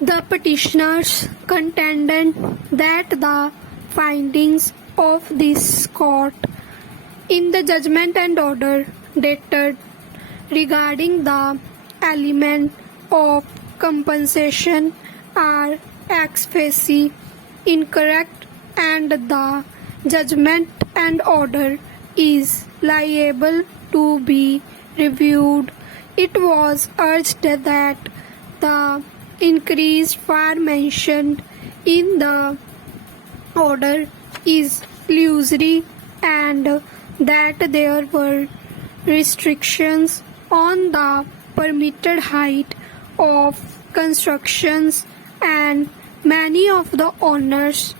The petitioners contended that the findings of this court in the judgment and order dated regarding the element of compensation are ex facie incorrect, and the judgment and order is liable to be reviewed. It was urged that the increase far mentioned in the order is illusory and that there were restrictions on the permitted height of constructions, and many of the owners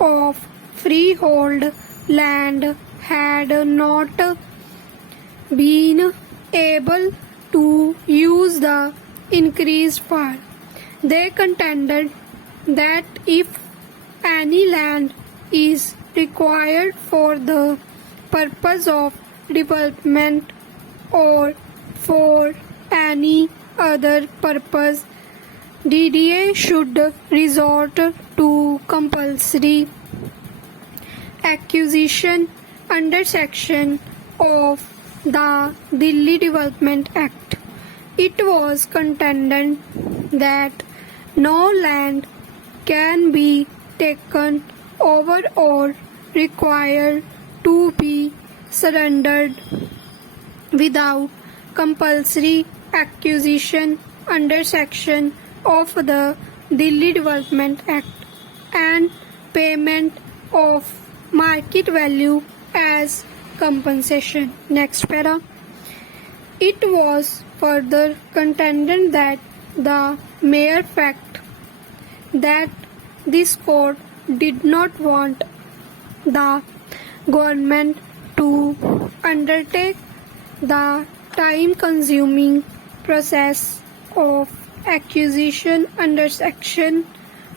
of freehold land had not been able to use the increased far. They contended that if any land is required for the purpose of development or for any other purpose, DDA should resort to compulsory acquisition under section of the Delhi Development Act. It was contended that no land can be taken over or required to be surrendered without compulsory acquisition under section of the Delhi Development Act and payment of market value as compensation. Next para. It was further contended that the mere fact that this court did not want the government to undertake the time-consuming process of acquisition under section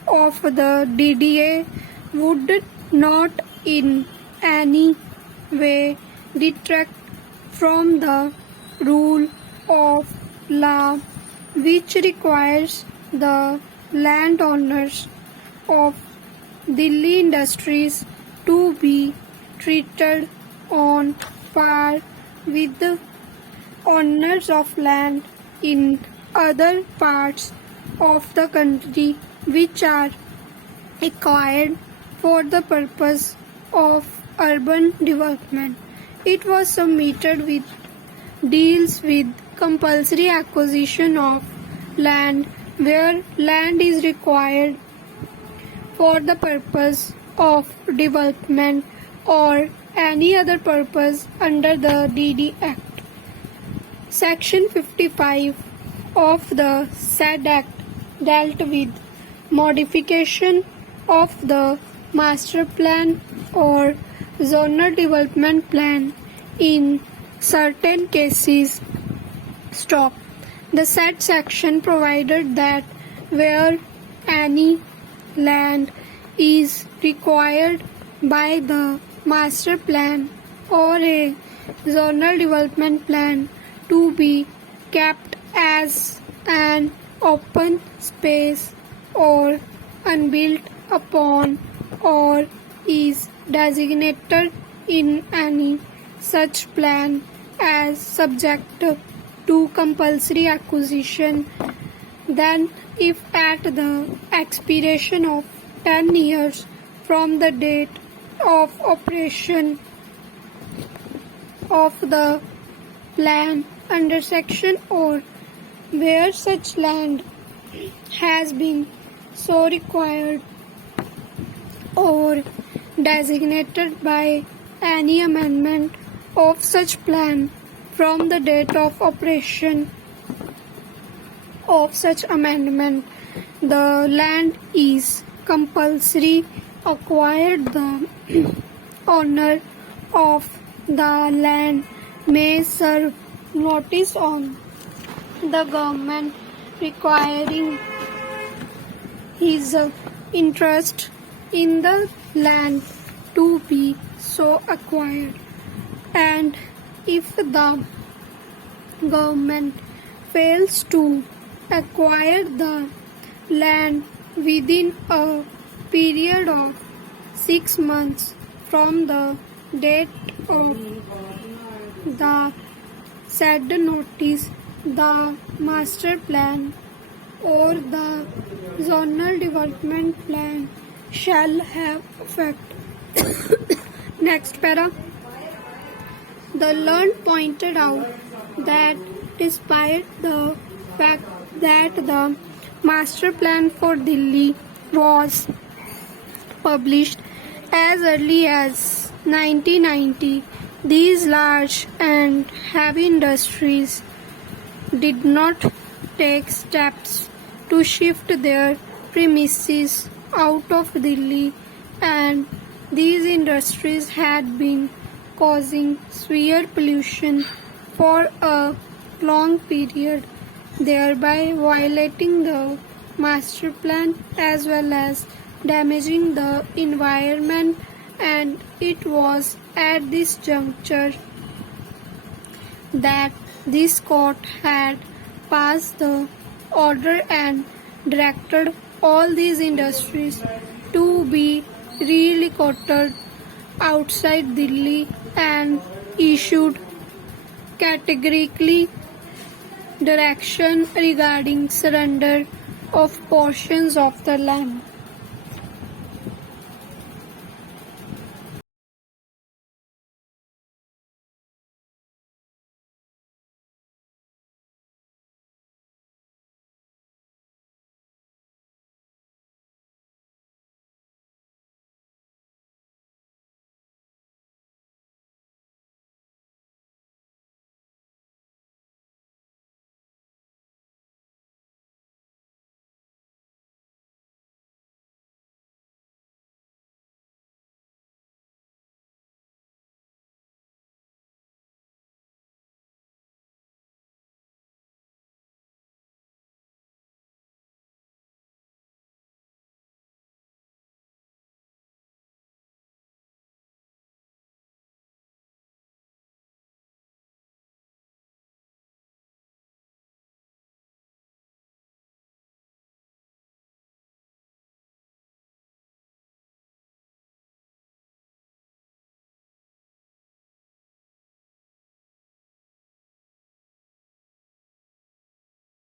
of the DDA would not in any way detract from the rule of law which requires the landowners of Delhi industries to be treated on par with the owners of land in other parts of the country which are acquired for the purpose of urban development. It was submitted with deals with compulsory acquisition of land where land is required for the purpose of development or any other purpose under the DD Act. Section 55 of the said Act dealt with modification of the master plan or zonal development plan in certain cases. Stop. The said section provided that where any land is required by the master plan or a zonal development plan to be kept as an open space or unbuilt upon or is designated in any such plan as subject to compulsory acquisition, then if at the expiration of 10 years from the date of operation of the plan under section or where such land has been so required or designated by any amendment of such plan from the date of operation of such amendment, the land is compulsory acquired. The owner of the land may serve notice on the government requiring his interest in the land to be so acquired, and if the government fails to acquire the land within a period of 6 months from the date of the said notice, the master plan or the zonal development plan shall have effect. Next para. The learned pointed out that despite the fact that the master plan for Delhi was published as early as 1990, these large and heavy industries did not take steps to shift their premises out of Delhi, and these industries had been causing severe pollution for a long period, thereby violating the master plan as well as damaging the environment. And it was at this juncture that this court had passed the order and directed all these industries to be relocated outside Delhi and issued categorically direction regarding surrender of portions of the land.